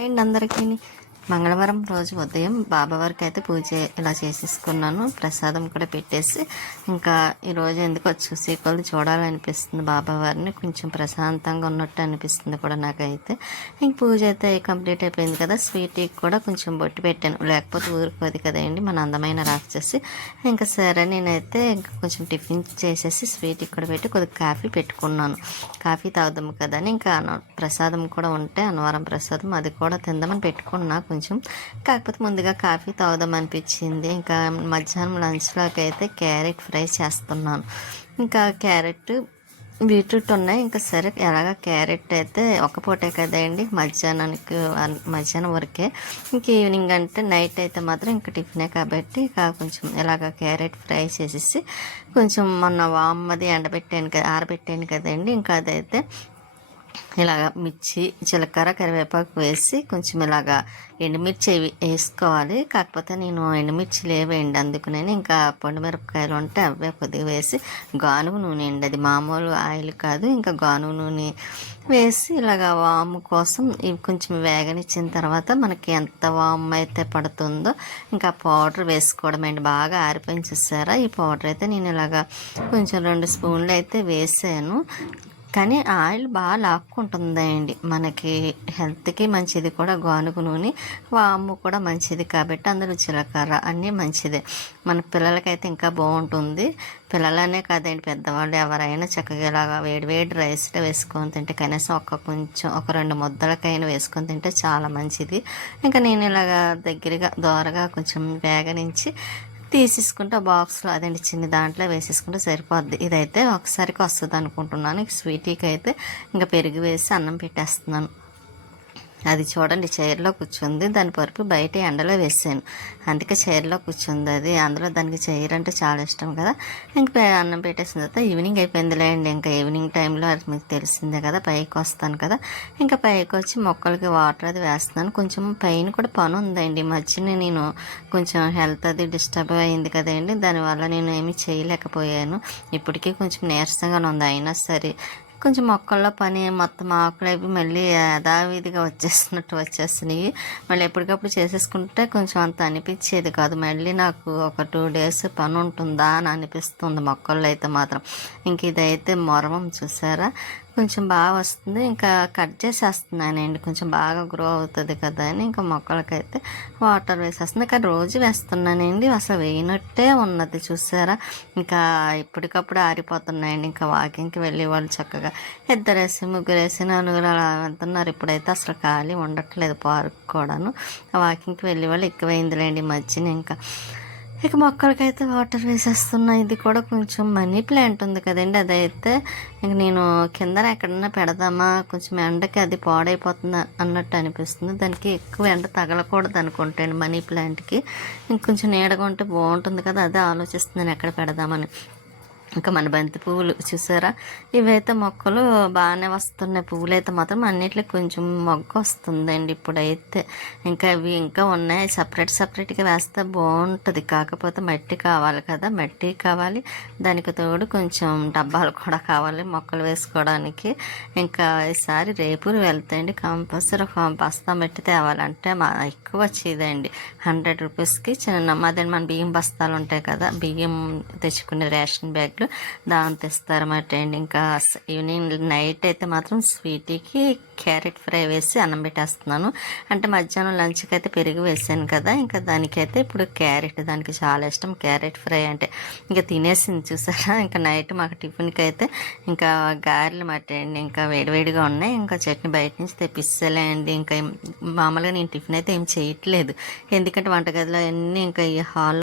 And అందరికీ మంగళవారం రోజు ఉదయం బాబావారికి అయితే పూజ ఇలా చేసేసుకున్నాను. ప్రసాదం కూడా పెట్టేసి ఇంకా ఈరోజు ఎందుకో చూసి కొద్ది చూడాలనిపిస్తుంది బాబావారిని. కొంచెం ప్రశాంతంగా ఉన్నట్టు అనిపిస్తుంది కూడా నాకైతే. ఇంక పూజ అయితే కంప్లీట్ అయిపోయింది కదా. స్వీట్కి కూడా కొంచెం బొట్టు పెట్టాను, లేకపోతే ఊరుకోదు కదండి మన అందమైన రాక్షసి. ఇంకా సరే నేనైతే ఇంకా కొంచెం టిఫిన్ చేసేసి స్వీట్కి కూడా పెట్టి కొద్దిగా కాఫీ పెట్టుకున్నాను. కాఫీ తాగుదాము కదా అని ఇంకా ప్రసాదం కూడా ఉంటే అన్నవరం ప్రసాదం అది కూడా తిందామని పెట్టుకున్నా కొంచెం. కాకపోతే ముందుగా కాఫీ తాగుదాం అనిపించింది. ఇంకా మధ్యాహ్నం లంచ్లోకి అయితే క్యారెట్ ఫ్రై చేస్తున్నాను. ఇంకా క్యారెట్ బీట్రూట్ ఉన్నాయి. ఇంకా సరే ఎలాగ క్యారెట్ అయితే ఒక పూటే కదండి, మధ్యాహ్నం వరకే. ఇంక ఈవినింగ్ అంటే నైట్ అయితే మాత్రం ఇంకా టిఫినే కాబట్టి ఇక కొంచెం ఇలాగ క్యారెట్ ఫ్రై చేసేసి కొంచెం మొన్న వామ్మది ఆరబెట్టాను కదండి. ఇంకా అదైతే ఇలాగ మిర్చి, జీలకర్ర, కరివేపాకు వేసి కొంచెం ఇలాగా ఎండుమిర్చి వేసుకోవాలి. కాకపోతే నేను ఎండుమిర్చి లేవేయండి, అందుకునే ఇంకా మిరపకాయలు ఉంటే అవే కొద్దిగా వేసి గానుగు నూనె అండి, అది మామూలు ఆయిల్ కాదు, ఇంకా గానుగు నూనె వేసి ఇలాగ వాము కోసం ఇవి కొంచెం వేగనిచ్చిన తర్వాత మనకి ఎంత వాము అయితే పడుతుందో ఇంకా పౌడర్ వేసుకోవడం అండి. బాగా ఆరిపోయి చూసారా ఈ పౌడర్ అయితే నేను ఇలాగ కొంచెం 2 స్పూన్లు అయితే వేసాను. కానీ ఆయిల్ బాగా లాక్కుంటుందండి, మనకి హెల్త్కి మంచిది కూడా గానుగు నూనె, వాము కూడా మంచిది కాబట్టి అందులో జీలకర్ర అన్నీ మంచిదే. మన పిల్లలకైతే ఇంకా బాగుంటుంది. పిల్లలనే కాదండి, పెద్దవాళ్ళు ఎవరైనా చక్కగా ఇలాగా వేడి రైస్లో వేసుకొని తింటే కనీసం ఒక 2 ముద్దలకైనా వేసుకొని తింటే చాలా మంచిది. ఇంకా నేను ఇలాగా దోరగా కొంచెం వేగనించి తీసేసుకుంటే బాక్స్లో అదండి చిన్న దాంట్లో వేసేసుకుంటే సరిపోద్ది. ఇదైతే ఒకసారికి వస్తుంది అనుకుంటున్నాను. స్వీటీకి అయితే ఇంకా పెరుగు వేసి అన్నం పెట్టేస్తున్నాను. అది చూడండి చైర్లో కూర్చుంది, దాని పరుపు బయట ఎండలో వేసాను, అందుకే చైర్లో కూర్చుంది అది. అందులో దానికి చైర్ అంటే చాలా ఇష్టం కదా. ఇంకా అన్నం పెట్టేసిన తర్వాత ఈవినింగ్ అయిపోయిందిలే అండి. ఇంకా ఈవినింగ్ టైంలో అది మీకు తెలిసిందే కదా, పైకి వస్తాను కదా. ఇంకా పైకి వచ్చి మొక్కలకి వాటర్ అది వేస్తున్నాను. కొంచెం పైన కూడా పని ఉందండి, మధ్యన నేను కొంచెం హెల్త్ అది డిస్టర్బ్ అయింది కదండి, దానివల్ల నేను ఏమీ చేయలేకపోయాను. ఇప్పటికీ కొంచెం నీరసంగా ఉంది. అయినా సరే కొంచెం మొక్కల్లో పని మొత్తం ఆకులు అవి మళ్ళీ యథావిధిగా వచ్చేస్తున్నాయి. మళ్ళీ ఎప్పటికప్పుడు చేసేసుకుంటే కొంచెం అంత అనిపించేది కాదు. మళ్ళీ నాకు ఒక 2 డేస్ పని ఉంటుందా అని అనిపిస్తుంది మొక్కల్లో అయితే మాత్రం. ఇంక ఇదైతే మొరవం చూసారా, కొంచెం బాగా వస్తుంది. ఇంకా కట్ చేసేస్తున్నానండి, కొంచెం బాగా గ్రో అవుతుంది కదా అని. ఇంకా మొక్కలకైతే వాటర్ వేసేస్తుంది. కానీ రోజు వేస్తున్నానండి, అసలు వేయనట్టే ఉన్నది చూసారా. ఇంకా ఇప్పటికప్పుడు ఆరిపోతున్నాయండి. ఇంకా వాకింగ్కి వెళ్ళే వాళ్ళు చక్కగా 2 వేసి 3 వేసి 4 అలా వెళ్తున్నారు. ఇప్పుడైతే అసలు ఖాళీ ఉండట్లేదు పార్క్ కూడాను. వాకింగ్కి వెళ్ళే వాళ్ళు ఎక్కువైందిలేండి మధ్యన. ఇక మొక్కలకైతే వాటర్ వేసేస్తున్నా. ఇది కూడా కొంచెం మనీ ప్లాంట్ ఉంది కదండి, అదైతే ఇంక నేను కింద ఎక్కడన్నా పెడదామా, కొంచెం ఎండకి అది పాడైపోతుంది అన్నట్టు అనిపిస్తుంది. దానికి ఎక్కువ ఎండ తగలకూడదు అనుకుంటాను మనీ ప్లాంట్కి. ఇంకొంచెం నీడగా ఉంటే బాగుంటుంది కదా, అదే ఆలోచిస్తున్నాను ఎక్కడ పెడదామని. ఇంకా మన బంతి పువ్వులు చూసారా, ఇవైతే మొక్కలు బాగానే వస్తున్నాయి. పువ్వులు అయితే మాత్రం అన్నిటికి కొంచెం మొగ్గ వస్తుందండి ఇప్పుడైతే. ఇంకా ఇవి ఇంకా ఉన్నాయి, సపరేట్గా వేస్తే బాగుంటుంది. కాకపోతే మట్టి కావాలి కదా, మట్టి కావాలి, దానికి తోడు కొంచెం డబ్బాలు కూడా కావాలి మొక్కలు వేసుకోవడానికి. ఇంకా ఈసారి రేపు వెళ్తాయండి, కంపల్సరీ ఒక బస్తా మట్టి తేవాలంటే ఎక్కువ వచ్చేదండి. 100 రూపీస్కి అదే మన బియ్యం బస్తాలు ఉంటాయి కదా, బియ్యం తెచ్చుకునే రేషన్ బ్యాగ్ దాని తెస్తారన్నమాట అండి. ఇంకా ఈవినింగ్ నైట్ అయితే మాత్రం స్వీటీకి క్యారెట్ ఫ్రై వేసి అన్నం పెట్టేస్తున్నాను. అంటే మధ్యాహ్నం లంచ్కి అయితే పెరుగు వేసాను కదా, ఇంకా దానికైతే ఇప్పుడు దానికి చాలా ఇష్టం క్యారెట్ ఫ్రై అంటే. ఇంకా తినేసింది చూసారా. ఇంకా నైట్ మాకు టిఫిన్కి అయితే ఇంకా గారెలు అండి, ఇంకా వేడివేడిగా ఉన్నాయి. ఇంకా చట్నీ బయట నుంచి తెప్పిస్తలే అండి. ఇంకా మామూలుగా నేను టిఫిన్ అయితే ఏం చేయట్లేదు, ఎందుకంటే వంటగదిలో అన్నీ ఇంకా ఈ హాల్